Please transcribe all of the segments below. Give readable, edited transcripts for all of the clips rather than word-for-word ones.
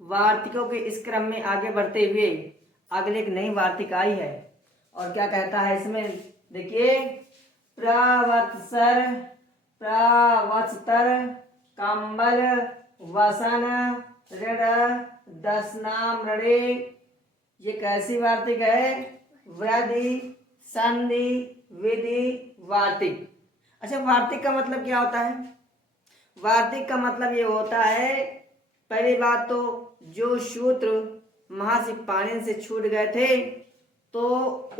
वार्तिकों के इस क्रम में आगे बढ़ते हुए अगले एक नई वार्तिक आई है और क्या कहता है इसमें, देखिए, प्रवत्सर प्रवत्सतर कंबल वसन ऋण दशनाम ऋणे। ये कैसी वार्तिक है? वृद्धि संधि विधि वार्तिक। अच्छा, वार्तिक का मतलब क्या होता है? वार्तिक का मतलब ये होता है, पहली बात तो जो सूत्र महर्षि पाणिनि से छूट गए थे तो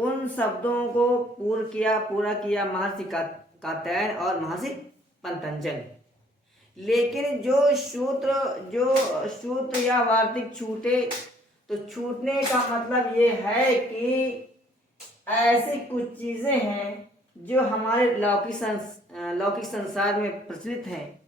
उन शब्दों को पूरा किया महर्षि कात्यायन और महर्षि पतंजलि। लेकिन जो सूत्र या वार्तिक छूटे तो छूटने का मतलब ये है कि ऐसी कुछ चीजें हैं जो हमारे लौकिक संसार में प्रचलित हैं,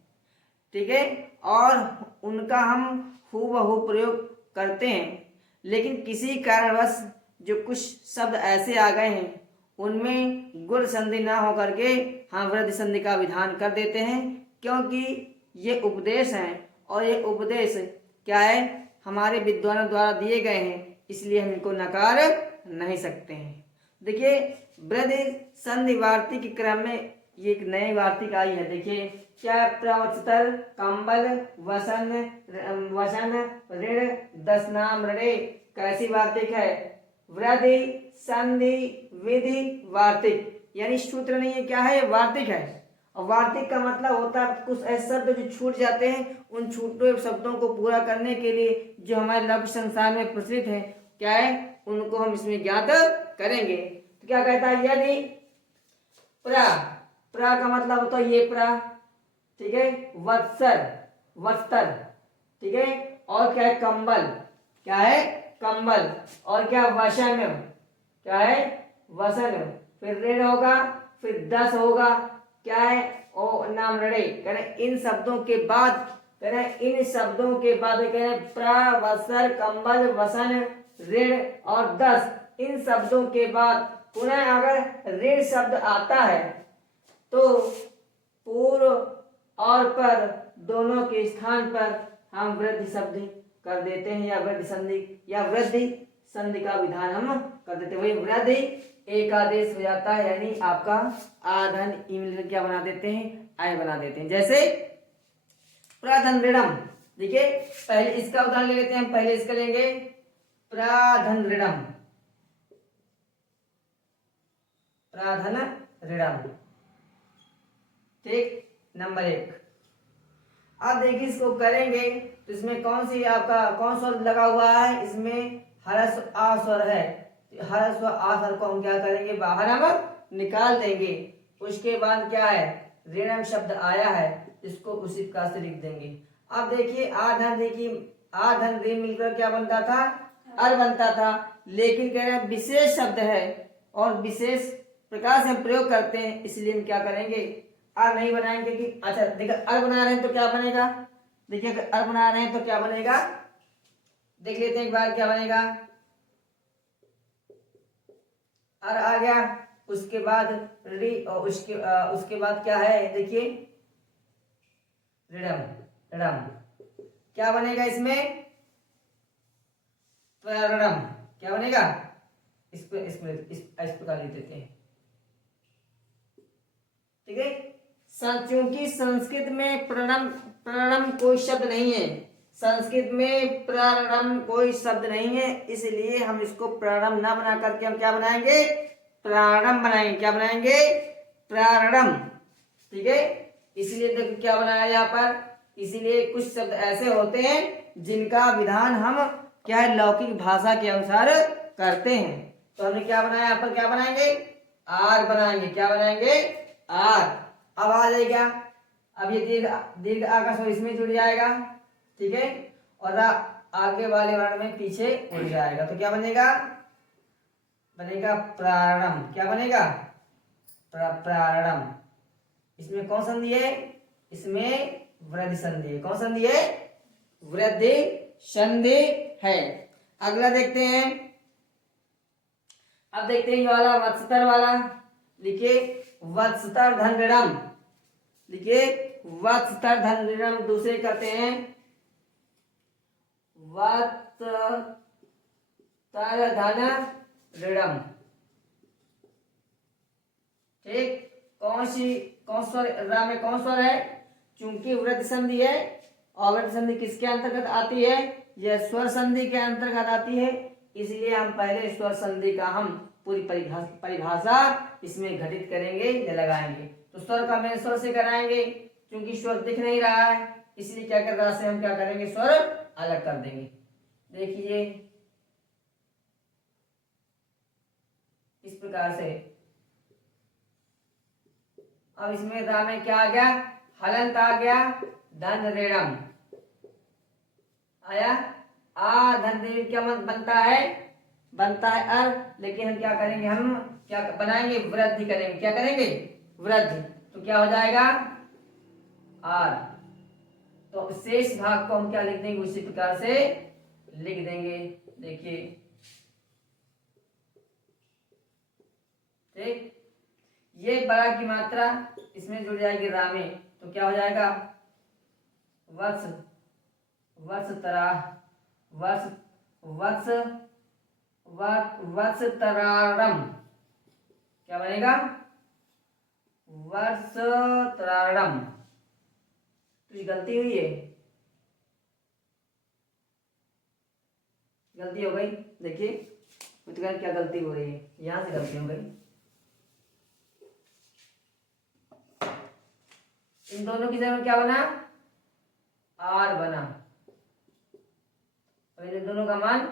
ठीक है, और उनका हम हूबहू प्रयोग करते हैं, लेकिन किसी कारणवश जो कुछ शब्द ऐसे आ गए हैं उनमें गुण संधि ना होकर के हम वृद्धि संधि का विधान कर देते हैं, क्योंकि ये उपदेश हैं और ये उपदेश क्या है, हमारे विद्वानों द्वारा दिए गए हैं, इसलिए हम इनको नकार नहीं सकते हैं। देखिए, वृद्धि संधि वार्तिक के क्रम में ये एक नई वार्तिक आई है। देखिए क्या, प्रवत्सर कंबल वसन ऋण दशनाम ऋणे। कैसी वार्तिक है? वृद्धि संधि विधि वार्तिक, यानी सूत्र नहीं है, क्या है, वार्तिक है। और वार्तिक का मतलब होता है कुछ ऐसे शब्द जो छूट जाते हैं, उन छूटे शब्दों को पूरा करने के लिए जो हमारे लौकिक संसार में प्रचलित है, क्या है, उनको हम इसमें ज्ञात करेंगे। तो क्या कहता है, यदि प्रा का मतलब होता है ये प्रा, ठीक है, वत्सर, ठीक है, और क्या है, कंबल, क्या है, कंबल, और क्या, वसन, क्या है, वसन, फिर ऋण होगा, फिर दस होगा, क्या है, ओ नाम ऋणे। कह रहे इन शब्दों के बाद, कह रहे इन शब्दों के बाद, कह रहे प्रवत्सर कंबल वसन ऋण और दस, इन शब्दों के बाद पुनः अगर ऋण शब्द आता है तो पूर्व और पर दोनों के स्थान पर हम वृद्धि शब्द कर देते हैं, या वृद्धि संधि का विधान हम कर देते हैं। वही वृद्धि एक आदेश हो जाता है, यानी आपका आधन ई मिलकर क्या बना देते हैं, आय बना देते हैं। जैसे प्रधन ऋणम, देखिए पहले इसका उदाहरण ले लेते हैं, पहले इसका लेंगे, प्रधन ऋणम, प्रधन ऋणम, ठीक, नंबर 1। अब देखिए इसको करेंगे तो इसमें कौन स्वर लगा हुआ है, इसमें हरस्व आ स्वर है। हरस्व आ स्वर को हम क्या करेंगे, बाहर हम निकाल देंगे। उसके बाद क्या है, ऋणम शब्द आया है, इसको उसी प्रकार से लिख देंगे। अब देखिए आ धन ऋण मिलकर क्या बनता था, अर बनता था, लेकिन कह रहे हैं विशेष शब्द है और विशेष प्रकार से हम प्रयोग करते हैं, इसलिए हम क्या करेंगे, अर नहीं बनाएंगे। कि अच्छा देखिए, अर बना रहे हैं तो क्या बनेगा, देखिए अगर अर बना रहे हैं तो क्या बनेगा, देख लेते हैं एक बार क्या बनेगा। अर आ गया, उसके बाद री, और उसके बाद क्या है, देखिए ऋणम, क्या बनेगा इसमें, ऋणम, क्या बनेगा, इस प्रकार लिख देते हैं, ठीक है। क्योंकि संस्कृत में प्रणम कोई शब्द नहीं है, संस्कृत में प्रारंभ कोई शब्द नहीं है, इसलिए हम इसको प्रारंभ ना बना करके हम क्या बनाएंगे, प्रारंभ बनाएंगे। क्या बनाएंगे, प्रारंभ, ठीक है। इसलिए देखो क्या बनाया यहाँ पर, इसीलिए कुछ शब्द ऐसे होते हैं जिनका विधान हम क्या है, लौकिक भाषा के अनुसार करते हैं। तो हमने क्या बनाया यहाँ पर, क्या बनाएंगे, आर बनाएंगे। क्या बनाएंगे, आर। अब आ जाएगा, अब ये दीर्घ आ का स्वर इसमें जुड़ जाएगा, ठीक है, और आगे वाले वर्ण में पीछे उड़ जाएगा, तो क्या बनेगा, प्रारंभ। क्या बनेगा, प्रारंभ। इसमें कौन संधि है, इसमें वृद्धि संधि है। कौन संधि है, वृद्धि संधि है। अगला देखते हैं, अब देखते हैं ये वाला वत्सतर वाला, लिखिए वत्सतर धन ऋणम, लिखिए वत्सतर धन ऋणम। दूसरे करते हैं वत्तर धन ऋणम। ठीक, कौन स्वर रा में कौन स्वर है? चूंकि वृद्धि संधि है और वृद्धि संधि किसके अंतर्गत आती है? यह स्वर संधि के अंतर्गत आती है, इसलिए हम पहले स्वर संधि का हम पूरी परिभाषा इसमें घटित करेंगे या लगाएंगे। तो स्वर का मेन स्वर से कराएंगे, क्योंकि स्वर दिख नहीं रहा है, इसलिए क्या कर रहा से हम क्या करेंगे, स्वर अलग कर देंगे। देखिए इस प्रकार से। अब इसमें रा में क्या आ गया? हलंत आ गया, धन ऋणम आया। आ धन देवी क्या बनता है? बनता है अर, लेकिन हम क्या करेंगे, हम क्या बनाएंगे, वृद्धि करेंगे। क्या करेंगे? वृद्धि। तो क्या हो जाएगा? आर। तो शेष भाग को हम क्या लिख देंगे, उसी प्रकार से लिख देंगे। देखिए ठीक, ये बड़ा की मात्रा इसमें जुड़ जाएगी रा में, तो क्या हो जाएगा? वत्स वत्सतरा वत्स वत्स वत्सतरारम। क्या बनेगा? वत्सतरारम। तो गलती हुई है, गलती हो गई। देखिए क्या गलती हो रही है, यहां से गलती हो गई। इन दोनों की जगह क्या बना? आर बना, और इन दोनों का मान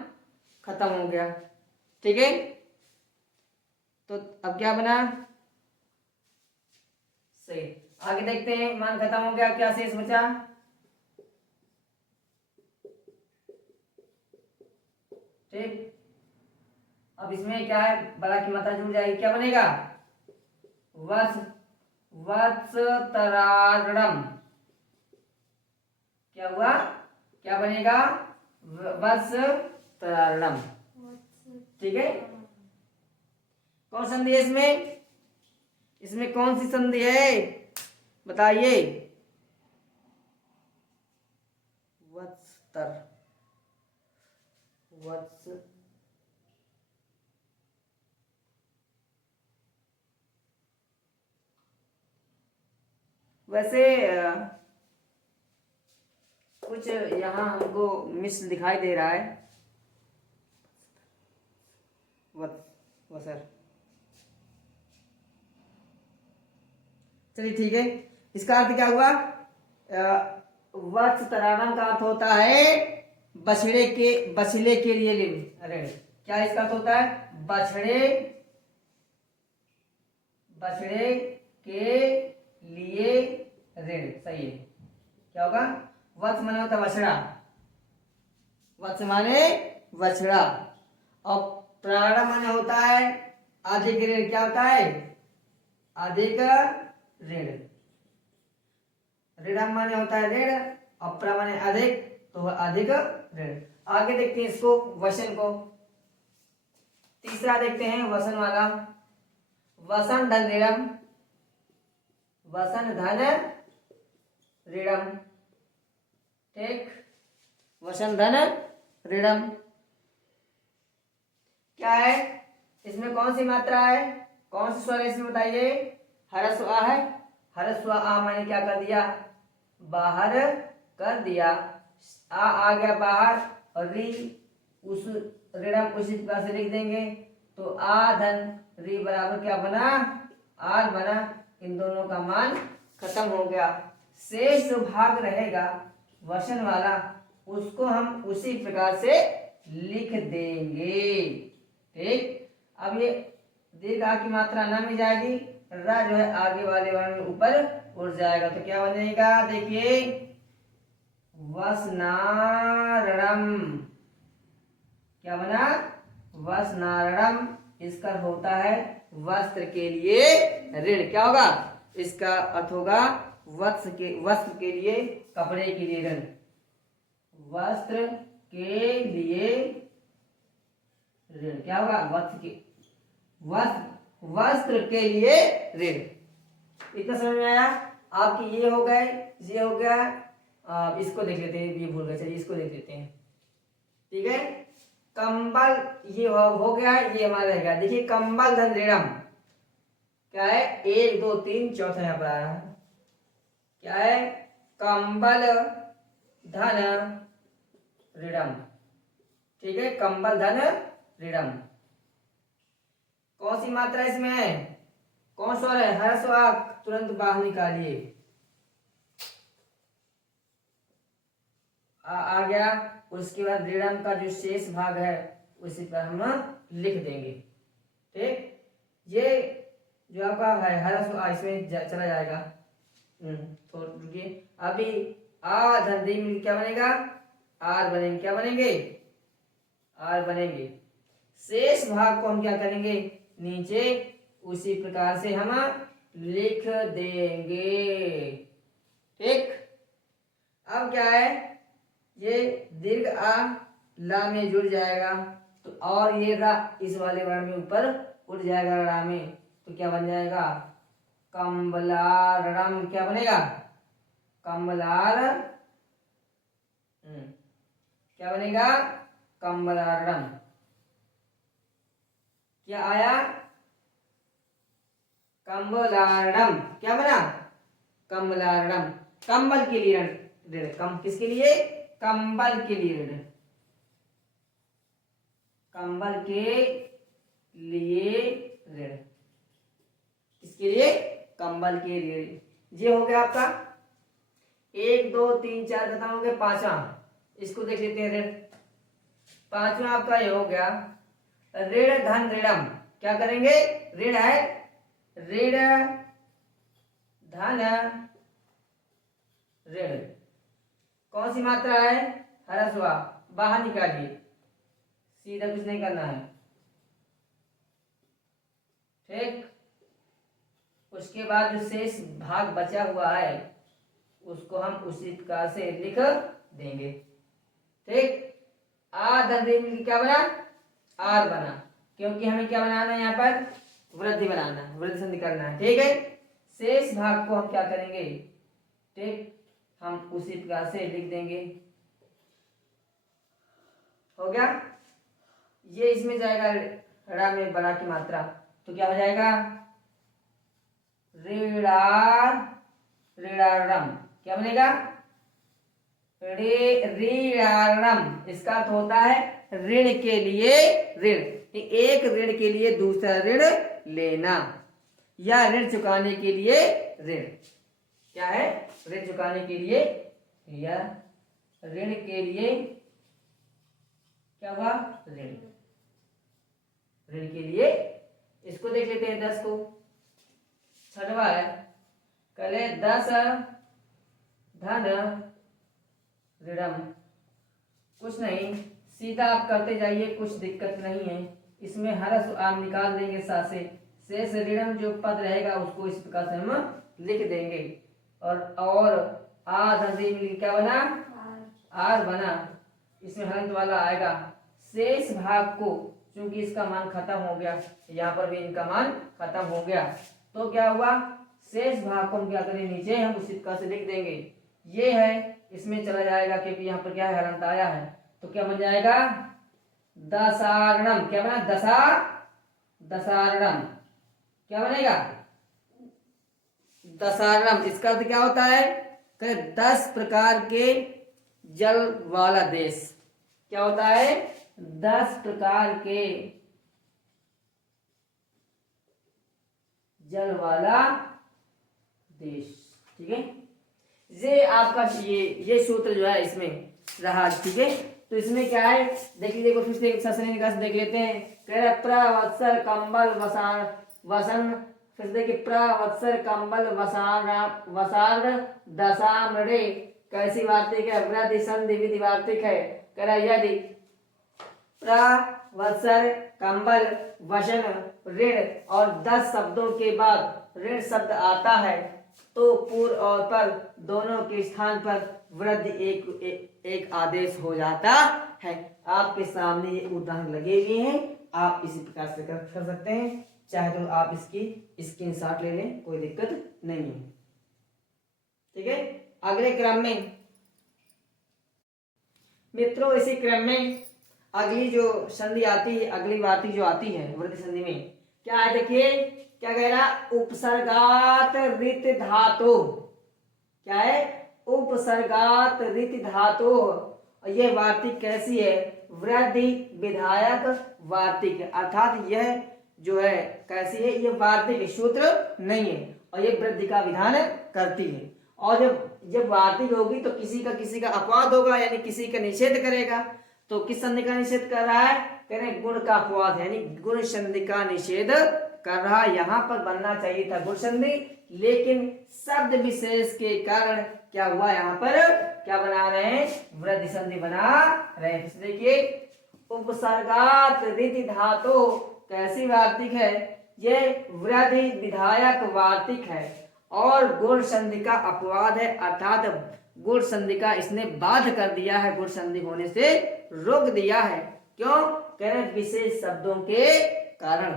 खत्म हो गया। ठीक है, तो अब क्या बना? सही। आगे देखते हैं, मान खत्म हो गया, क्या शेष बचा? ठीक, अब इसमें क्या है, बड़ा की मात्रा जुड़ जाएगी, क्या बनेगा? वत्सतरारणम। क्या हुआ? क्या बनेगा? वत्सतरारणम। ठीक है, कौन संधि है इसमें? इसमें कौन सी संधि है बताइए? वत्सतर वत्स वैसे कुछ यहाँ हमको मिस दिखाई दे रहा है। वसर, चलिए ठीक है, इसका अर्थ क्या हुआ? वत्स तराणम का अर्थ होता है बछड़े के लिए ऋण। क्या इसका अर्थ होता है? बछड़े के लिए ऋण। सही है। क्या होगा? वत्स माने होता है बछड़ा, वत्स माने बछड़ा, और प्राण माने होता है अधिक ऋण। क्या होता है? अधिक ऋण। ऋणम माने होता है ऋण, और प्र माने अधिक, तो अधिक ऋण। आगे देखते हैं इसको, वसन को। तीसरा देखते हैं वसन वाला। वसन धन ऋणम, वसन धन ऋणम। ठीक, वसन धन ऋणम क्या है? इसमें कौन सी मात्रा है, कौन सी स्वर है इसमें बताइए? हरस्व आ है। हरस्व आ मैंने क्या कर दिया? बाहर कर दिया। आ गया बाहर, और री उस ऋणम उसी प्रकार से लिख देंगे। तो आ धन री बराबर क्या बना? आर बना। इन दोनों का मान खत्म हो गया। शेष जो भाग रहेगा वसन वाला, उसको हम उसी प्रकार से लिख देंगे। ठीक, अब ये दीर्घ आ की मात्रा न मिल जाएगी, रा जो है आगे वाले वर्ण में ऊपर उड़ जाएगा। तो क्या बनेगा? देखिए, वसनारणम। क्या बना? वसनारणम। इसका होता है वस्त्र के लिए ऋण। क्या होगा? इसका अर्थ होगा वस्त्र के लिए, कपड़े के लिए ऋण। वस्त्र के लिए ऋण। क्या होगा? वस्त्र के लिए ऋण। इतना समझ में आया? आपकी ये हो गए, ये हो गया। इसको देख लेते हैं, ये भूल गए, चलिए इसको देख लेते हैं। ठीक है। कंबल ये हो गया, ये हमारा रहेगा। देखिए कंबल धन ऋणम क्या है, 1 2 3 चौथा यहाँ पर आ रहा है, क्या है, कंबल धन ऋणम। ठीक है, कंबल धन ऋणम। कौन सी मात्रा इसमें है, कौन स्वर है, ह्रस्व आ, तुरंत बाहर निकालिए। आ गया। उसके बाद ऋणम का जो शेष भाग है उसी पर हम लिख देंगे। ठीक, ये जो आपका है ह्रस्व आ इसमें चला जाएगा। थोड़ा रुकिए। अभी आ धन दी मिल क्या बनेगा, आर बनेंगे, क्या बनेंगे, आर बनेंगे। शेष भाग को हम क्या करेंगे, नीचे उसी प्रकार से हम लिख देंगे। ठीक, अब क्या है, ये दीर्घ आ ला में जुड़ जाएगा, तो और ये रा इस वाले वर्ण में ऊपर उठ जाएगा रा में, तो क्या बन जाएगा, कम्बलारम। क्या बनेगा, कम्बलार, क्या बनेगा, कम्बलारम। क्या आया, कम्बलारम। क्या बना, कम्बलारम। कंबल के लिए ऋण, कम किसके लिए, कंबल के लिए ऋण, कंबल के लिए ऋण, किसके लिए, कंबल के लिए। ये हो गया आपका 1 2 3 4 खत्म हो गया, पांचवा इसको देख लेते हैं ऋण। पांचवा आपका ये हो गया ऋण धन ऋणम। क्या करेंगे, ऋण है, ऋण धन ऋण। कौन सी मात्रा है, ह्रस्व आ, बाहर निकालिए, सीधा कुछ नहीं करना है। ठीक, उसके बाद जो शेष भाग बचा हुआ है उसको हम उसी प्रकार से लिख देंगे। ठीक, आ धन ऋण क्या बना, आर बना, क्योंकि हमें क्या बनाना है, यहाँ पर वृद्धि बनाना है, वृद्धि संधि करना है। ठीक है, शेष भाग को हम क्या करेंगे, ठीक, हम उसी प्रकार से लिख देंगे। हो गया, ये इसमें जाएगा ऋणा में बड़ा की मात्रा, तो क्या हो जाएगा, ऋणार ऋणारम। क्या बनेगा, ऋणारम। इसका अर्थ होता है ऋण के लिए ऋण, एक ऋण के लिए दूसरा ऋण लेना, या ऋण चुकाने के लिए ऋण। क्या है, ऋण चुकाने के लिए, या ऋण के लिए क्या हुआ, ऋण, ऋण के लिए। इसको देख लेते हैं 10 को, छठवा है, कले 10 धन ऋणम। कुछ नहीं, सीधा आप करते जाइए, कुछ दिक्कत नहीं है। इसमें ह्रस्व आम निकाल देंगे साथ से, शेष ऋणम जो पद रहेगा उसको इस प्रकार से हम लिख देंगे। और आ धन ऋण क्या बना, आर बना, इसमें हलंत वाला आएगा। शेष भाग को, क्योंकि इसका मान खत्म हो गया, यहाँ पर भी इनका मान खत्म हो गया, तो क्या हुआ, शेष भाग को हम क्या करें, नीचे हम उसी प्रकार से लिख देंगे। ये है, इसमें चला जाएगा क्योंकि यहाँ पर क्या है, हलंत आया है, तो क्या बन जाएगा, दशार्णम। क्या बना, दशार्णम। क्या बनेगा, दशार्णम। इसका अर्थ क्या होता है, 10 प्रकार के जल वाला देश। क्या होता है, 10 प्रकार के जल वाला देश। ठीक है, ये आपका ये सूत्र जो है इसमें रहा। ठीक है, तो इसमें क्या है, देख लीजिए, फिर से एक ससने निकास देख लेते हैं। कह रहे प्रवत्सर कंबल वसान वसन, फिर देखिए प्रवत्सर कंबल वसान दशा मृडे, कैसी वार्तिक है, वृद्धि संधि विधि वार्तिक है। कह रहा यदि प्रवत्सर कंबल वसन ऋण और 10 शब्दों के बाद ऋण शब्द आता है, तो पूर्व और पर दोनों के स्थान पर वृद्धि एक आदेश हो जाता है। आपके सामने ये उदाहरण लगे हुए हैं, आप इसी प्रकार से कर सकते हैं। चाहे तो आप इसकी स्क्रीनशॉट ले लें, कोई दिक्कत नहीं है। ठीक है, अगले क्रम में मित्रों, इसी क्रम में अगली जो संधि आती है, अगली वार्ती जो आती है वृद्धि संधि में क्या है, देखिए क्या कह रहा, उपसर्गात रित धातु, क्या है, उपसर्गात रित धातु। और यह वार्तिक कैसी है, वृद्धि विधायक वार्तिक, अर्थात यह जो है कैसी है, ये वार्तिक सूत्र नहीं है और ये वृद्धि का विधान करती है। और जब वार्तिक होगी तो किसी का अपवाद होगा, यानी किसी का निषेध करेगा। तो किस संधि का निषेध कर रहा है, कह रहे हैं गुण का अपवाद, यानी गुण संधि का निषेध कर रहा। यहाँ पर बनना चाहिए था गुण संधि, लेकिन शब्द विशेष के कारण क्या हुआ, यहाँ पर क्या बना रहे हैं, वृद्धि संधि बना रहे हैं। देखिए उपसर्गात रिति धातु कैसी वार्तिक है, ये वृद्धि विधायक वार्तिक है और गुण संधि का अपवाद है, अर्थात गुण संधि का इसने बाध कर दिया है, गुण संधि होने से रोक दिया है। क्यों, कह रहे विशेष शब्दों के कारण।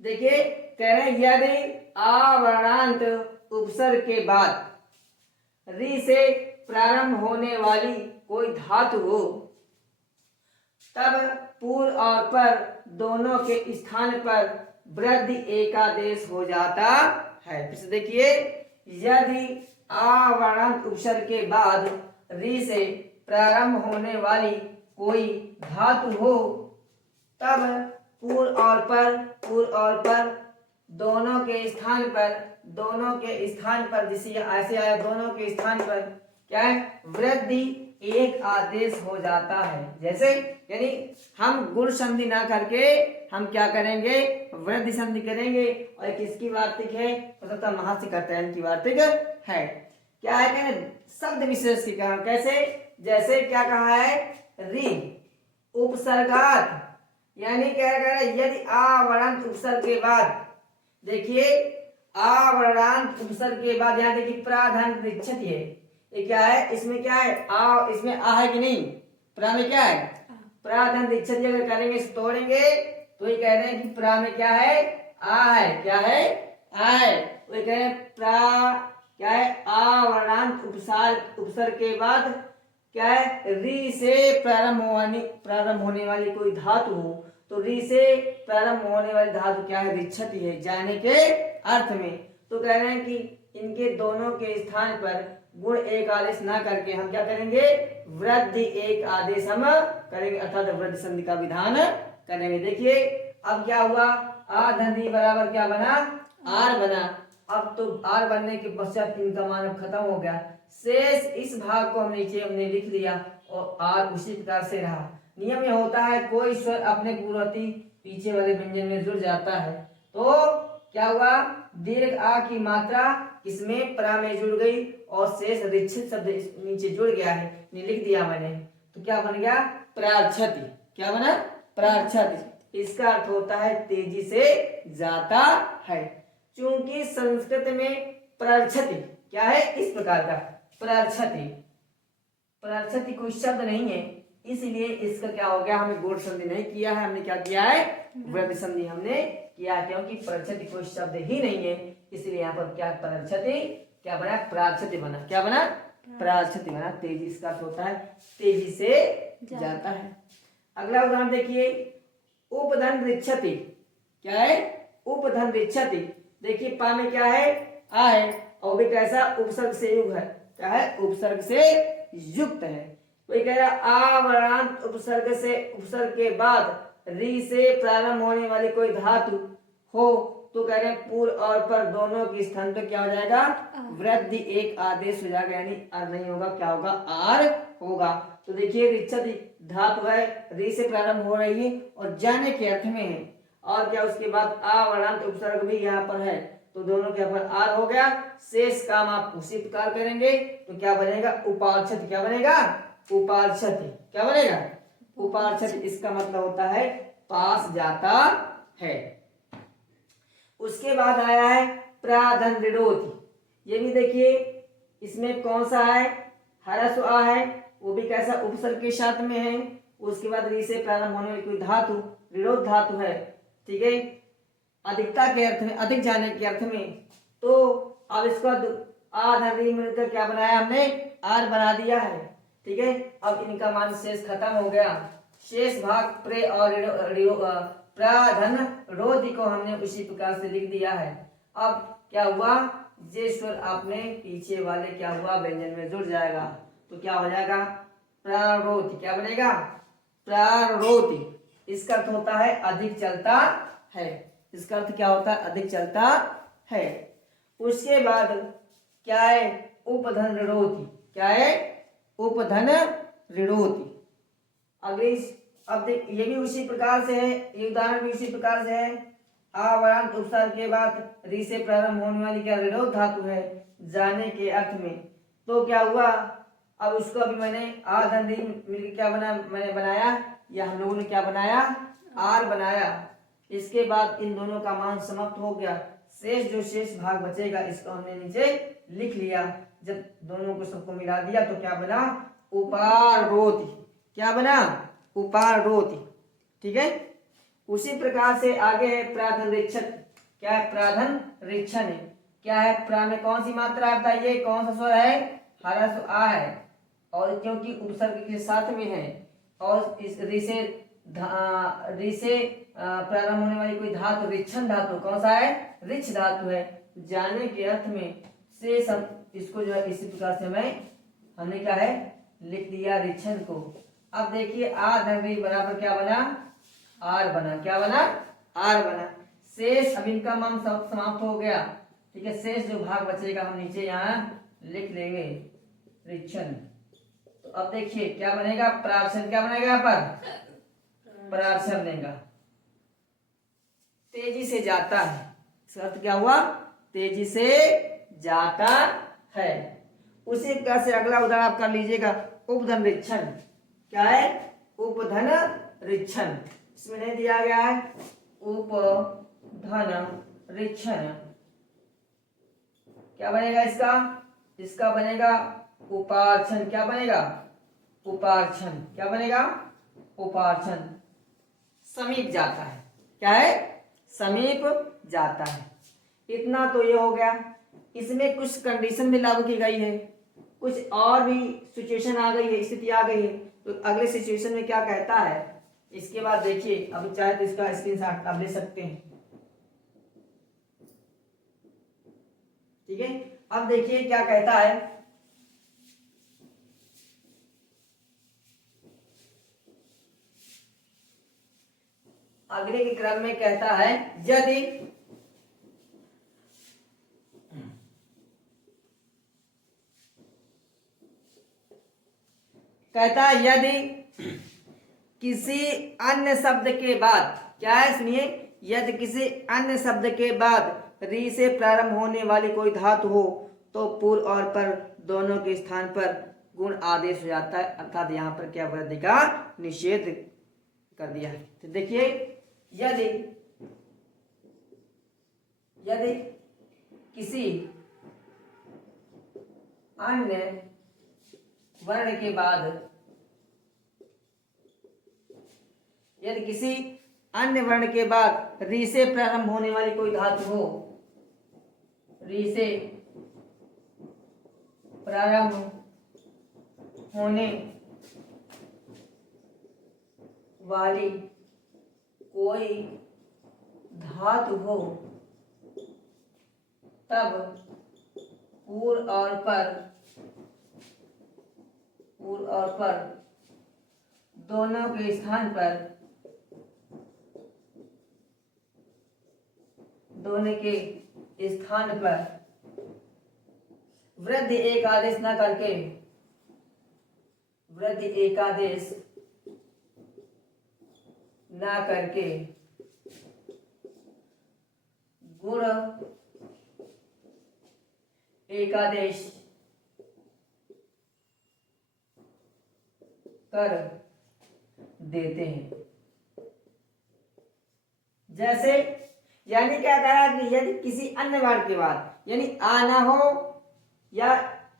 देखिए कह रहे यदि आवरणांत उपसर्ग के बाद री से प्रारंभ होने वाली कोई धातु हो, तब पूर्व और पर दोनों के स्थान पर वृद्धि एकादेश हो जाता है। फिर देखिए यदि आवरणांत उपसर्ग के बाद री से प्रारंभ होने वाली कोई धातु हो, तब पूर्व और पर दोनों के स्थान पर जिसे ऐसे आया, दोनों के स्थान पर क्या है, वृद्धि एक आदेश हो जाता है। जैसे यानी हम गुण संधि ना करके हम क्या करेंगे, वृद्धि संधि करेंगे। और किसकी वार्तिक है, तो महर्षि कर्तयन की वार्तिक है। क्या है, कहने शब्द विशेष के कारण। कैसे, जैसे क्या कहा है, री उपसर्गात, यानी क्या कह यदि आवरणांत उपसर्ग के बाद, देखिए आवरणांत उपसर्ग के बाद यहाँ देखिए प्राधान रिच्छति है, ये क्या है, इसमें क्या है, इसमें आ है कि नहीं, प्रा में क्या है, प्राधान रिच्छति। अगर करेंगे इसे तोड़ेंगे तो ये कह रहे हैं कि प्रा में क्या है, आ है, क्या है, आ है। वो कह रहे हैं प्रा क्या है, आवरणांत उपसर्ग के बाद क्या है, री से प्रारंभ होने वाली कोई धातु हो, तो री से प्रारंभ होने वाली धातु क्या है, रिच्छति है, जाने के अर्थ में। तो कह रहे हैं कि इनके दोनों के स्थान पर गुण एक आदेश ना करके हम क्या करेंगे, वृद्धि एक आदेश हम करेंगे, अर्थात वृद्धि संधि का विधान करेंगे। देखिए अब क्या हुआ, आ धन बराबर क्या बना, आर बना। अब तो आर बनने के पश्चात इनका मान खत्म हो गया, शेष इस भाग को हमने लिख दिया और आर उसी प्रकार से रहा। नियम यह होता है, कोई स्वर अपने पूर्ववर्ती पीछे वाले व्यंजन में जुड़ जाता है तो क्या हुआ, दीर्घ आ की मात्रा इसमें प्रा में जुड़ गई और शेष रिच्छित शब्द नीचे जुड़ गया है, लिख दिया मैंने। तो क्या बन गया, प्रार्थति। क्या बना, प्रार्थति। इसका अर्थ होता है तेजी से जाता है। चूंकि संस्कृत में प्रार्थति क्या है, इस प्रकार का प्रार्थति कोई शब्द नहीं है, इसलिए इसका क्या हो गया, हमें गुण संधि नहीं किया है, हमने क्या किया है, वृद्धि संधि हमने किया, क्योंकि प्रार्थति कोई शब्द ही नहीं है, इसलिए यहाँ पर क्या प्रार्थति क्या बना, प्रार्थति बना। क्या बना, प्रार्थति बना। तेजी, इसका अर्थ होता है तेजी से जाता है। अगला उदाहरण देखिए, उपधन रिच्छति। क्या है, उपधन रिच्छति। देखिए पा में क्या है, आ है, और भी कैसा, उपसर्ग से युक्त है। क्या है, उपसर्ग से युक्त है। वही कह रहा आवरणांत उपसर्ग के बाद री से प्रारंभ होने वाली कोई धातु हो, तो कह रहे हैं पूर्व और पर दोनों के स्थान पर क्या हो जाएगा, वृद्धि एक आदेश हो जाएगा, यानी आर नहीं होगा, क्या होगा, आर होगा। तो देखिए रिच्छति धातु है, री से प्रारंभ हो रही है और जाने के अर्थ में है, और क्या उसके बाद आवरणांत उपसर्ग भी यहाँ पर है, तो दोनों के ऊपर आर हो गया। शेष काम आप उसी प्रकार करेंगे तो क्या बनेगा, उपार्क्षति। क्या बनेगा, उपार्क्षति। क्या बनेगा, उपार्क्षति। इसका मतलब होता है पास जाता है। उसके बाद आया है प्राधन ऋडोति। ये भी देखिए इसमें कौन सा है, हरस्व आ है, वो भी कैसा, उपसर्ग के साथ में है। उसके बाद री से प्रारंभ होने वाली कोई धातु ऋडोत धातु है, ठीक है, अधिकता के अर्थ में, अधिक जाने के अर्थ में। तो अब इसका आधन री मिलकर क्या बनाया हमने, आर बना दिया है, ठीक है। अब इनका मान शेष खत्म हो गया, शेष भाग प्रे और प्राधन रोधि को हमने उसी प्रकार से लिख दिया है। अब क्या हुआ, ये स्वर आपने पीछे वाले क्या हुआ व्यंजन में जुड़ जाएगा, तो क्या हो जाएगा प्रारोति। क्या बनेगा प्रारोति। इसका अर्थ होता है अधिक चलता है। इसका अर्थ क्या होता है अधिक चलता है। उसके बाद क्या है उपधन ऋणोति। क्या है उपधन ऋणोति। अगली अब देख ये भी उसी प्रकार से है, ये उदाहरण भी उसी प्रकार से है। आवरण उपसर्ग के बाद री से प्रारंभ होने वाली क्या ऋणोत धातु है जाने के अर्थ में। तो क्या हुआ, अब उसको अभी मैंने आधन री मिलकर क्या बना मैंने बनाया, या हम लोगों ने क्या बनाया आर बनाया। इसके बाद इन दोनों का मान समाप्त हो गया। शेष जो शेष भाग बचेगा इसको हमने नीचे लिख लिया। जब दोनों को सबको मिला दिया तो क्या बना उपारोति। क्या बना उपारोति। ठीक है। उसी प्रकार से आगे है प्राधन रिक्षण। क्या है प्राधन रिक्षण है। क्या है प्रा में कौन सी मात्रा आता है, ये कौन सा स्वर है हरा स्वर आ है, और क्योंकि उपसर्ग के साथ में है और इस री से प्रारंभ होने वाली कोई धातु रिक्षण धातु कौन सा है रिच धातु है जाने के अर्थ में से सब इसको जो है इसी प्रकार से हमने क्या है लिख दिया रिक्षण को। अब देखिए आ धन री बराबर क्या बना आर बना। क्या बना आर बना। शेष अब इनका मान समाप्त हो गया। ठीक है। शेष जो भाग बचेगा हम नीचे यहाँ लिख लेंगे रिक्षण। तो अब देखिए क्या बनेगा प्रार्शन। क्या बनेगा यहाँ पर प्रार्शन बनेगा तेजी से जाता है। इसका अर्थ क्या हुआ तेजी से जाता है। उसी प्रकार से अगला उदाहरण आप कर लीजिएगा उपधन रिक्षण। क्या है उपधन रिक्षण। इसमें नहीं दिया गया है उपधन रिक्षण। क्या बनेगा इसका, इसका बनेगा उपार्चन। क्या बनेगा उपार्चन। क्या बनेगा उपार्चन। समीप जाता है। क्या है समीप जाता है। इतना तो ये हो गया। इसमें कुछ कंडीशन भी लागू की गई है, कुछ और भी सिचुएशन आ गई है, स्थिति आ गई है। तो अगले सिचुएशन में क्या कहता है इसके बाद देखिए। अब चाहे तो इसका स्क्रीनशॉट आप ले सकते हैं। ठीक है। अब देखिए क्या कहता है अगले के क्रम में कहता है यदि कहता है यदि किसी अन्य शब्द के बाद। क्या है सुनिए यदि किसी अन्य शब्द के बाद री से प्रारंभ होने वाली कोई धातु हो तो पूर्व और पर दोनों के स्थान पर गुण आदेश हो जाता है। अर्थात यहाँ पर क्या वृद्धि का निषेध कर दिया है। तो देखिए यदि यदि किसी अन्य वर्ण के बाद यदि किसी अन्य वर्ण के बाद री से प्रारंभ होने वाली कोई धातु हो, री से प्रारंभ होने वाली कोई धातु हो तब पूर्व और पर दोनों के स्थान पर वृद्धि एक आदेश न करके गुण एकादेश कर देते हैं। जैसे यानी क्या कहा कि यदि किसी अन्य वर्ण के बाद यानी आना हो या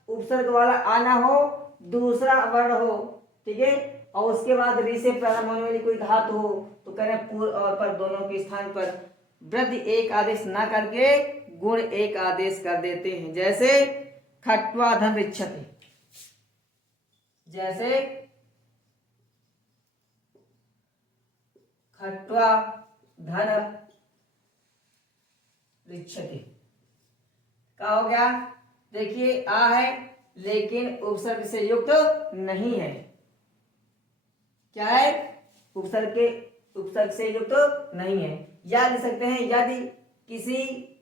उपसर्ग वाला आना हो दूसरा वर्ण हो, ठीक है, और उसके बाद री से प्रारंभ होने वाली कोई धातु हो तो कह रहे पूर्व और पर दोनों के स्थान पर वृद्धि एक आदेश ना करके गुण एक आदेश कर देते हैं। जैसे खट्वा धन रिक्षते। जैसे खट्वा धन ऋच्छति। क्या हो गया? देखिए आ है लेकिन उपसर्ग से युक्त नहीं है। क्या है? उपसर्ग से युक्त नहीं है। या लिख सकते हैं यदि किसी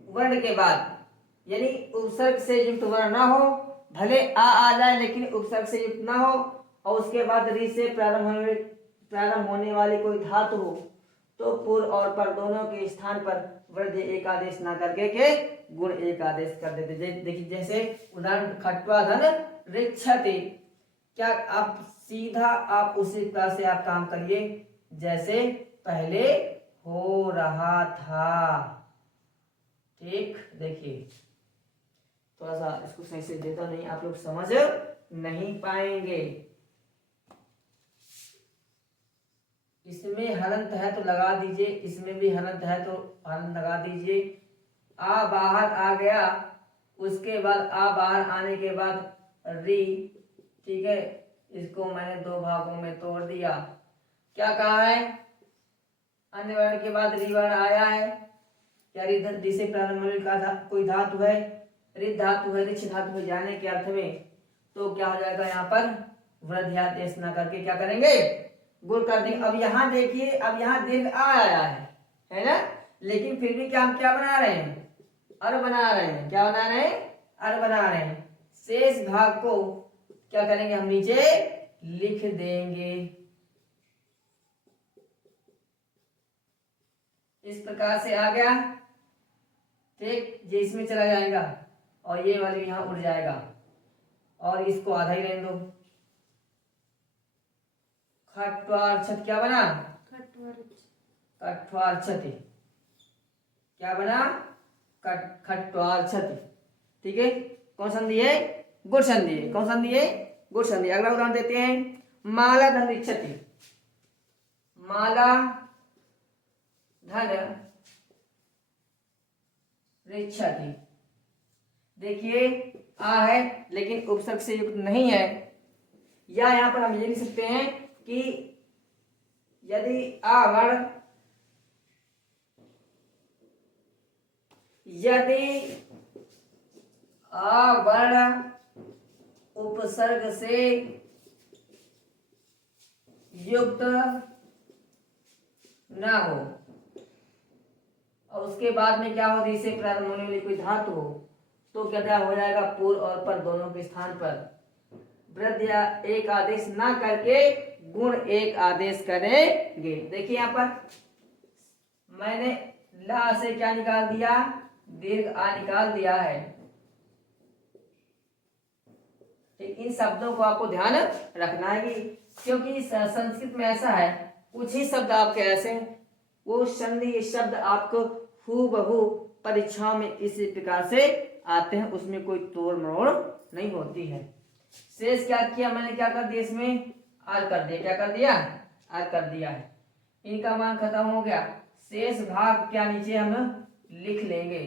वर्ण के बाद यानी उपसर्ग से युक्त वर्ण ना हो, भले आ जाए लेकिन उपसर्ग से युक्त ना हो, और उसके बाद रि से प्रारंभ होने वाली कोई धातु हो, तो पूर्व और पर दोनों के स्थान पर वृद्धि एक आदेश ना करके के गुण एक आदेश कर देते। देखिए जैसे उदाहरण खट्वा धन ऋच्छति। क्या आप सीधा आप उसी प्रकार से आप काम करिए जैसे पहले हो रहा था। ठीक, देखिए थोड़ा सा इसको सही से देता नहीं, आप लोग समझ नहीं पाएंगे। इसमें हलंत है तो लगा दीजिए, इसमें भी हलंत है तो हलंत लगा दीजिए। आ बाहर आ गया, उसके बाद आ बाहर आने के बाद री, ठीक है, इसको मैंने दो भागों में तोड़ दिया। क्या कहा है? अन्य वर्ण के बाद री वर्ण आया है। क्या रि से प्रारंभ होने का कोई धातु है? रि धातु है, ऋच धातु है जाने के अर्थ में, तो क्या हो जाएगा यहाँ पर वृद्धियादेश न करके क्या करेंगे? गुण कर देंगे। अब यहाँ देखिए, अब यहाँ दीर्घ आ आया है ना, लेकिन फिर भी क्या हम क्या बना रहे हैं? अर बना रहे हैं। क्या बना रहे हैं? अर बना रहे हैं। शेष भाग को क्या करेंगे? हम नीचे लिख देंगे। इस प्रकार से आ गया। ठीक, ये इसमें चला जाएगा और ये वाले यहाँ उड़ जाएगा, और इसको आधा ही रहने दो। खट्वार्छति क्या बना? खट्वार्छति क्या बना? खट्वार्छति। ठीक है, कौन संधि है? गुण संधि है। कौन संधि है? गुण संधि। अगला उदाहरण देते हैं, माला धन ऋच्छति। माला धन ऋच्छति। देखिए आ है लेकिन उपसर्ग से युक्त नहीं है। या यहां पर हम ये लिख सकते हैं कि यदि आ वर्ण उपसर्ग से युक्त ना हो और उसके बाद में क्या हो? रि से प्रारंभ होने वाली कोई धातु हो, तो क्या हो जाएगा? पूर्व और पर दोनों के स्थान पर वृद्धि या एक आदेश ना करके गुण एक आदेश करेंगे। देखिए यहाँ पर मैंने ला से क्या निकाल दिया? दीर्घ आ निकाल दिया है। इन शब्दों को आपको ध्यान रखना है कि क्योंकि संस्कृत में ऐसा है, कुछ ही शब्द आपके ऐसे वो संधि शब्द आपको हूबहू परीक्षाओं में इसी प्रकार से आते हैं, उसमें कोई तोड़ मरोड़ नहीं होती है। शेष क्या किया मैंने? क्या कर दिया? इसमें आर कर दिया। क्या कर दिया? आर कर दिया है। इनका मान खत्म हो गया। शेष भाग क्या नीचे हम लिख लेंगे।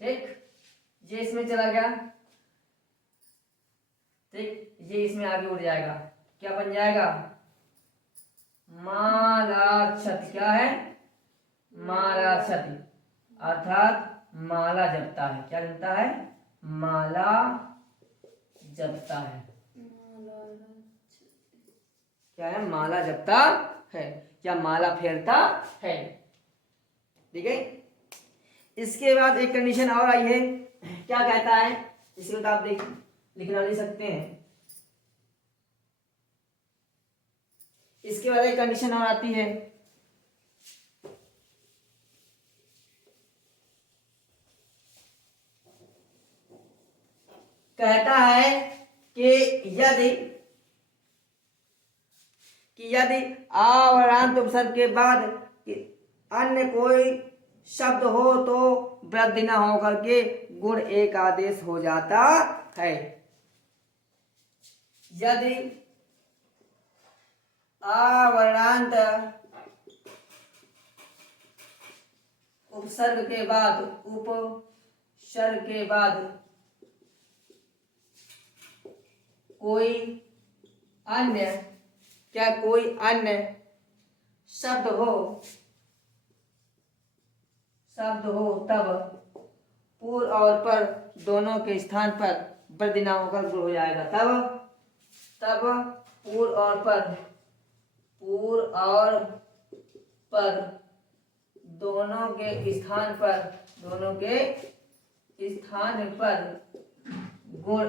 ठीक, ये इसमें चला गया। ठीक, ये इसमें आगे उड़ जाएगा। क्या बन जाएगा? मालाक्षति। क्या है? मालाक्षति, अर्थात माला जपता है। क्या जपता है? माला जपता है। क्या है? माला जपता है या माला फेरता है। ठीक है, इसके बाद एक कंडीशन और आई है। क्या कहता है? इसको तो आप लिखना नहीं सकते हैं। इसके बाद एक कंडीशन और आती है, कहता है कि यदि आवरांत उपसर्ग के बाद अन्य कोई शब्द हो तो वृद्धि न होकर के गुण एक आदेश हो जाता है। यदि आवरणांत उपसर्ग के बाद कोई अन्य क्या कोई अन्य शब्द हो तब पूर्व और पर दोनों के स्थान पर वृद्धि ना होकर गुण हो जाएगा। तब पूर्व और पर दोनों के स्थान पर गुण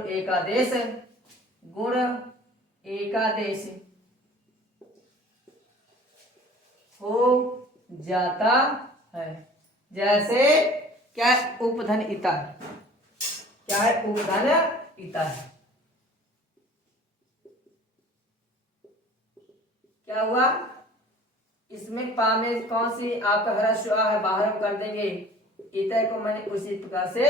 एकादेश हो जाता है। जैसे क्या है? उपधन इता। क्या है? उपधन इता है। क्या हुआ? इसमें पा में कौन सी आपका ह्रस्व आ है, बाहर हम कर देंगे। इतय को मैंने उसी प्रकार से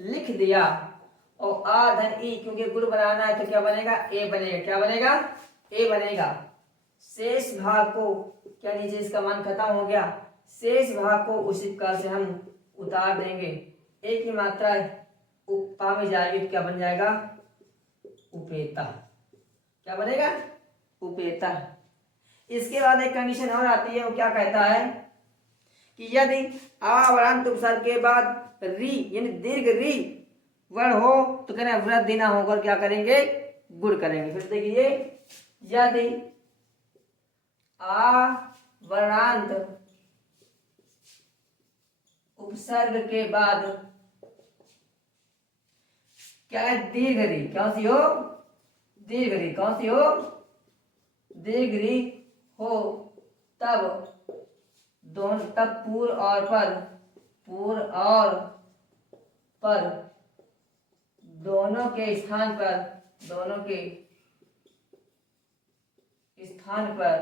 लिख दिया। और आ धन ई, क्योंकि गुण बनाना है तो क्या बनेगा? ए बनेगा। क्या बनेगा? ए बनेगा। शेष भाग को क्या नीचे इसका मान खत्म हो गया, शेष भाग को उसी प्रकार से हम उतार देंगे। ए की मात्रा पा में जाएगी तो क्या बन जाएगा? उपेता। क्या बनेगा? उपेता। इसके बाद एक कंडीशन और आती है, वो क्या कहता है कि यदि आवरंत उपसर्ग के बाद री यानी दीर्घ री वर्ण हो तो कहना वृद्धि ना होकर क्या करेंगे? गुण करेंगे। फिर देखिए, यदि आवरंत उपसर्ग के बाद क्या है? दीर्घ री। कौन सी हो? दीर्घ री। कौन सी हो? दीर्घ री हो तब पूर्व और पर दोनों के स्थान पर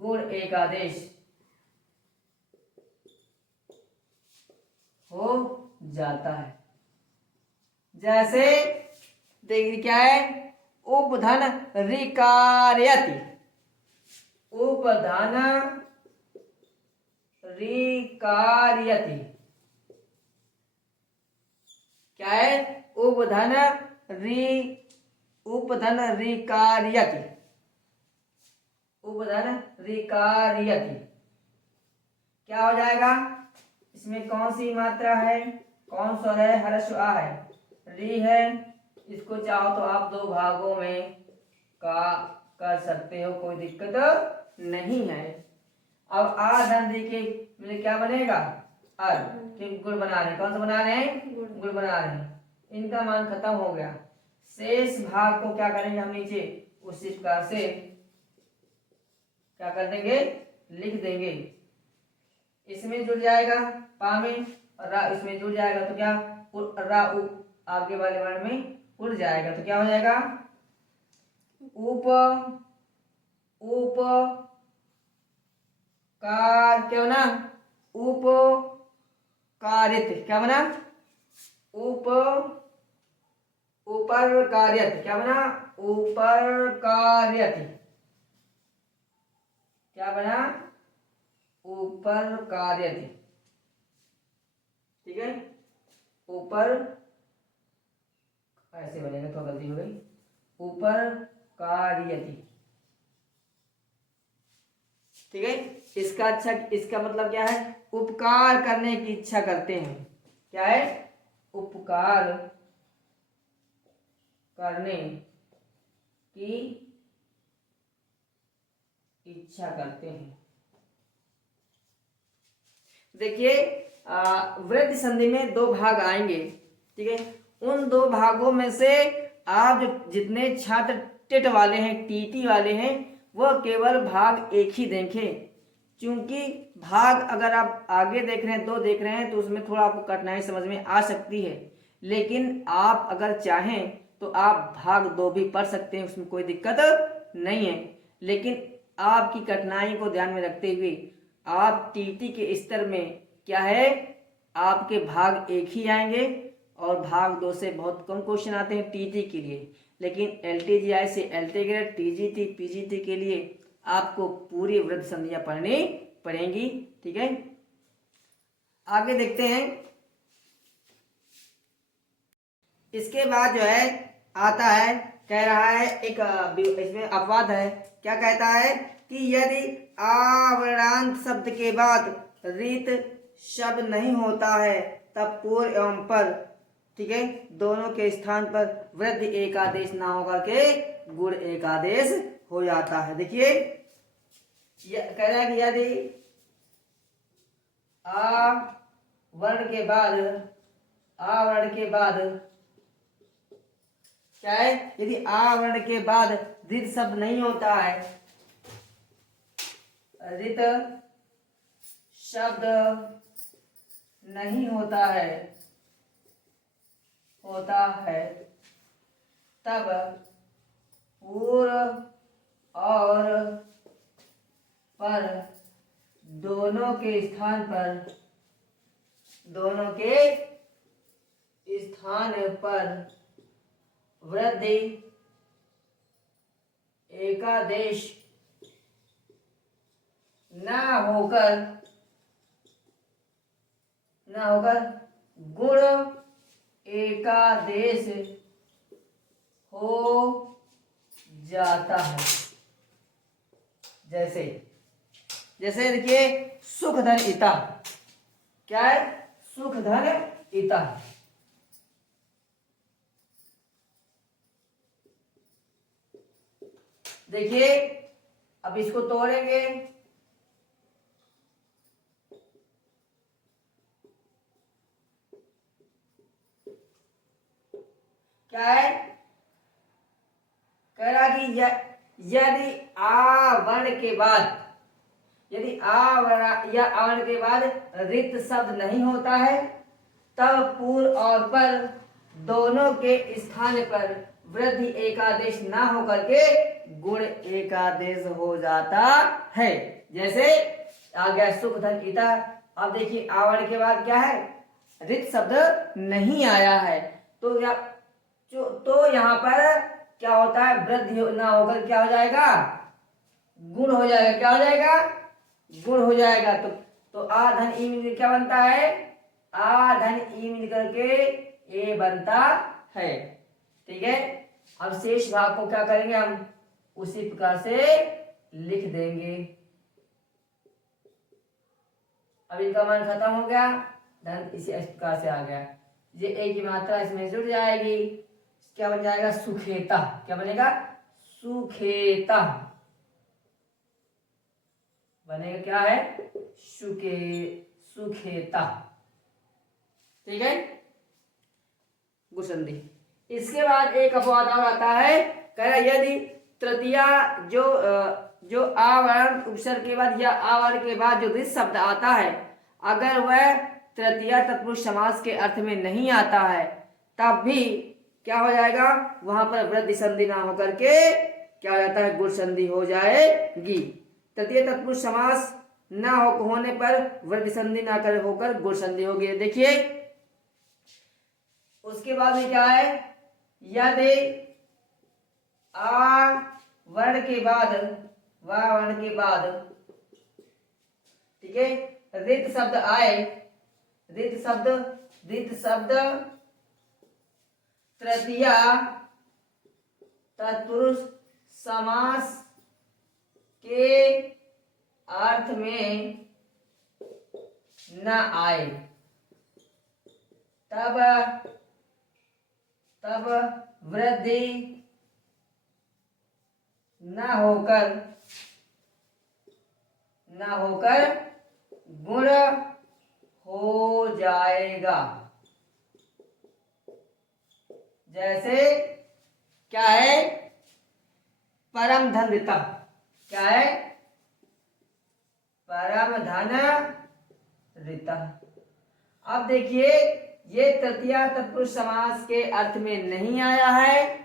गुण एकादेश हो जाता है। जैसे देखिए क्या है? उपधन रिकार्यति। उपधन रिकार्यति। क्या है? उपधन रिकार्यति। उपधन रिकार्यति क्या हो जाएगा? इसमें कौन सी मात्रा है? कौन सा है? ह्रस्व आ है, री है। इसको चाहो तो आप दो भागों में का कर सकते हो, कोई दिक्कत नहीं है। अब आ धन री के क्या बनेगा? अर, क्योंकि गुण बना रहे हैं। कौन सा बना रहे हैं? गुण बना रहे हैं। इनका मान खत्म हो गया। शेष भाग को क्या करेंगे हम नीचे उसी प्रकार से क्या कर देंगे? लिख देंगे। इसमें जुड़ जाएगा पा में, और रा इसमें जुड़ जाएगा तो क्या? रा आगे वाले वर्ण में उड़ जाएगा तो क्या हो जाएगा? उप कार क्या बना? उपकारित। क्या बना? ऊपर कार्यत। क्या बना? ऊपर कार्यत। क्या बना? ऊपर कार्यत। ठीक है, ऊपर ऐसे बनेगा, तो गलती हो गई। ऊपर कार्यति। ठीक है, इसका मतलब क्या है? उपकार करने की इच्छा करते हैं। क्या है? उपकार करने की इच्छा करते हैं। देखिए, वृद्धि संधि में दो भाग आएंगे। ठीक है, उन दो भागों में से आप जितने छात्र टिट वाले हैं, टीटी वाले हैं, वह केवल भाग एक ही देखें। क्योंकि भाग अगर आप आगे देख रहे हैं, दो देख रहे हैं, तो उसमें थोड़ा आपको कठिनाई समझ में आ सकती है। लेकिन आप अगर चाहें तो आप भाग दो भी पढ़ सकते हैं, उसमें कोई दिक्कत नहीं है। लेकिन आपकी कठिनाई को ध्यान में रखते हुए आप टीटी के स्तर में क्या है, आपके भाग एक ही आएंगे और भाग दो से बहुत कम क्वेश्चन आते हैं टीटी के लिए। लेकिन एलटीजीआई से एलटी ग्रेड, टीजीटी, पीजीटी के लिए आपको पूरी वृद्ध संधियां पढ़नी पड़ेंगी। ठीक है, आगे देखते हैं। इसके बाद जो है आता है, कह रहा है एक इसमें अपवाद है। क्या कहता है कि यदि आवरणांत शब्द के बाद रित शब्द नहीं होता है तब पूर्व एवं पर, ठीक है, दोनों के स्थान पर वृद्धि एक आदेश ना होकर के गुण एक आदेश हो जाता है। देखिए कह रहा है कि यदि आ वर्ण के बाद क्या है, यदि आ वर्ण के बाद रित शब्द नहीं होता है, रित शब्द नहीं होता है तब पूर्व और पर दोनों के स्थान पर वृद्धि एकादेश न होकर गुण एकादेश हो जाता है। जैसे देखिए सुख धन इता, क्या है, सुख धन इता। देखिए अब इसको तोड़ेंगे, क्या है, कह रहा कि यदि आ वर्ण के बाद रिक्त शब्द नहीं होता है तब पूर्व और पर दोनों के स्थान पर वृद्धि एकादेश ना होकर के गुण एकादेश हो जाता है। जैसे आ गया सुख धन इता। अब देखिए आ वर्ण के बाद क्या है, रिक्त शब्द नहीं आया है तो यहाँ पर क्या होता है, वृद्धि ना होकर क्या हो जाएगा, गुण हो जाएगा। क्या हो जाएगा, गुण हो जाएगा। तो आ धन ई मिलकर क्या बनता है, आ धन ई मिलकर के ए बनता है। ठीक है, अब शेष भाग को क्या करेंगे, हम उसी प्रकार से लिख देंगे। अब इनका मान खत्म हो गया, धन इसी प्रकार से आ गया। ये ए की मात्रा इसमें जुड़ जाएगी, क्या बन जाएगा, सुखेता। क्या बनेगा, सुखेता बनेगा। क्या है, सुखेता। ठीक है, गुसंदी। इसके बाद एक अपवाद और आता है, कह रहा यदि तृतीया जो आवरण उपसर्ग के बाद या आवरण के बाद जो रित शब्द आता है, अगर वह तृतीया तत्पुरुष समास के अर्थ में नहीं आता है तब भी क्या हो जाएगा, वहां पर वृद्धि संधि ना होकर के क्या हो जाता है, गुण संधि हो जाएगी। तृतीय तत्पुरुष समास ना होने पर वृद्धि संधि ना कर होकर गुण संधि होगी। देखिए उसके बाद में क्या है, यदि आ वर्ण के बाद वा वर्ण के बाद, ठीक है, रित शब्द आए, रित शब्द तृतीया तत्पुरुष समास के अर्थ में न आए तब वृद्धि न होकर गुण हो जाएगा। जैसे क्या है, परम धन ऋता। क्या है, परम धन ऋता। अब देखिए ये तृतीया तत्पुरुष समास के अर्थ में नहीं आया है,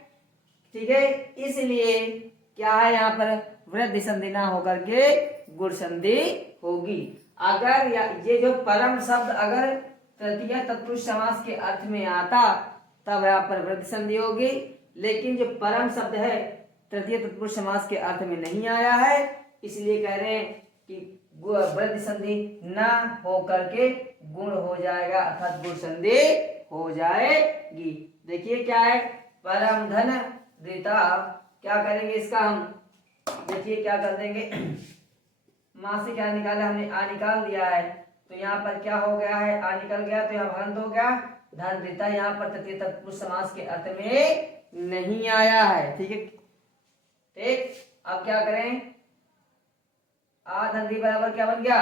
ठीक है, इसलिए क्या है, यहाँ पर वृद्धि संधि ना होकर के गुण संधि होगी। अगर ये जो परम शब्द अगर तृतीया तत्पुरुष समास के अर्थ में आता तब यहाँ पर वृद्धि संधि होगी, लेकिन जो परम शब्द है तृतीय तत्पुरुष समास के अर्थ में नहीं आया है, इसलिए कह रहे हैं कि वृद्धि संधि ना होकर के गुण हो जाएगा, अर्थात गुण संधि हो जाएगी। देखिए क्या है, परम धन ऋता। क्या करेंगे इसका हम, देखिए क्या कर देंगे, माँ से क्या निकाला हमने, आ निकाल दिया है, तो यहाँ पर क्या हो गया है, आ निकल गया, तो यहाँ हंत हो गया, धन ऋता। यहाँ पर तृतीय तत्पुरुष समास के अर्थ में नहीं आया है। ठीक है, ठीक। अब क्या करें, आ धन धी बराबर क्या बन गया,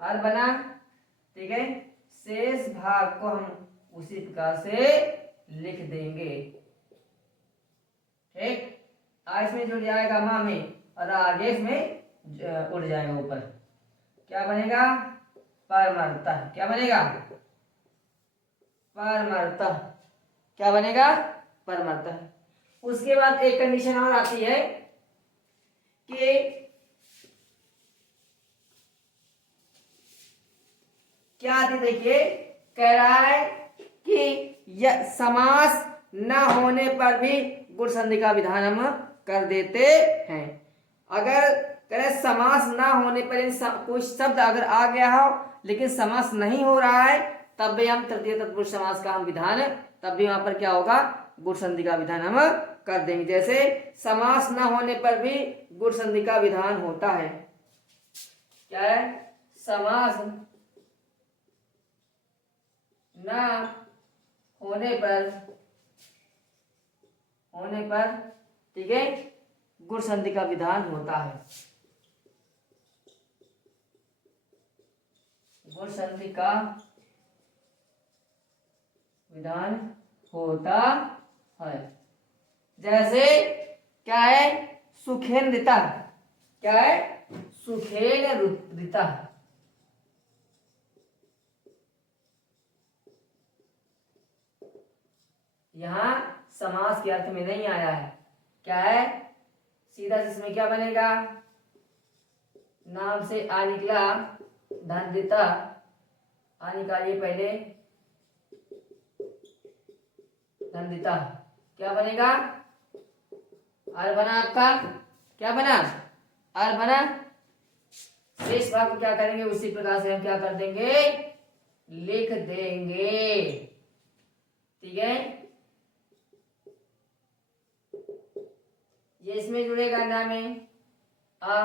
और बना। ठीक है, शेष भाग को हम उसी प्रकार से लिख देंगे। ठीक, आ इसमें जुड़ जाएगा माँ में, और आगे इसमें उड़ जाएगा ऊपर। क्या बनेगा, परमर्थ। क्या बनेगा, परमर्थ। क्या बनेगा, परमर्थ। उसके बाद एक कंडीशन और आती है कि क्या आती, देखिए कह रहा है कि यह समास न होने पर भी गुण संधि का विधान हम कर देते हैं। अगर करें समास ना होने पर कोई शब्द अगर आ गया हो लेकिन समास नहीं हो रहा है, तब भी हम तृतीय तत्पुरुष समास का हम विधान, तब भी वहां पर क्या होगा, गुण संधि का विधान हम कर देंगे। जैसे समास ना होने पर भी गुण संधि का विधान होता है। क्या है, समास ना होने पर ठीक है, गुण संधि का विधान होता है। गुण संधि का विधान होता है। जैसे क्या है, सुखेन ऋता। क्या है, सुखेन ऋता। यहां समास के अर्थ में नहीं आया है। क्या है, सीधा इसमें क्या बनेगा, नाम से आ निकला, धन ऋता, आ निकालिए पहले, धन ऋता। क्या बनेगा, आर बना आपका, क्या बना, आर बना। शेष भाग को क्या करेंगे, उसी प्रकार से हम क्या कर देंगे, लिख देंगे। ठीक है, ये इसमें जुड़ेगा ना में आ,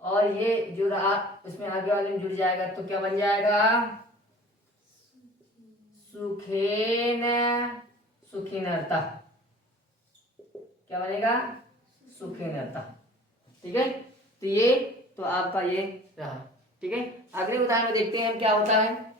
और ये जुड़ा उसमें आगे वाले में जुड़ जाएगा, तो क्या बन जाएगा, सुखेन, सुखिनर्ता। क्या बनेगा, सुखिनर्ता। ठीक है, तो ये तो आपका ये रहा। ठीक है, अगले उदाहरण में देखते हैं हम क्या होता है।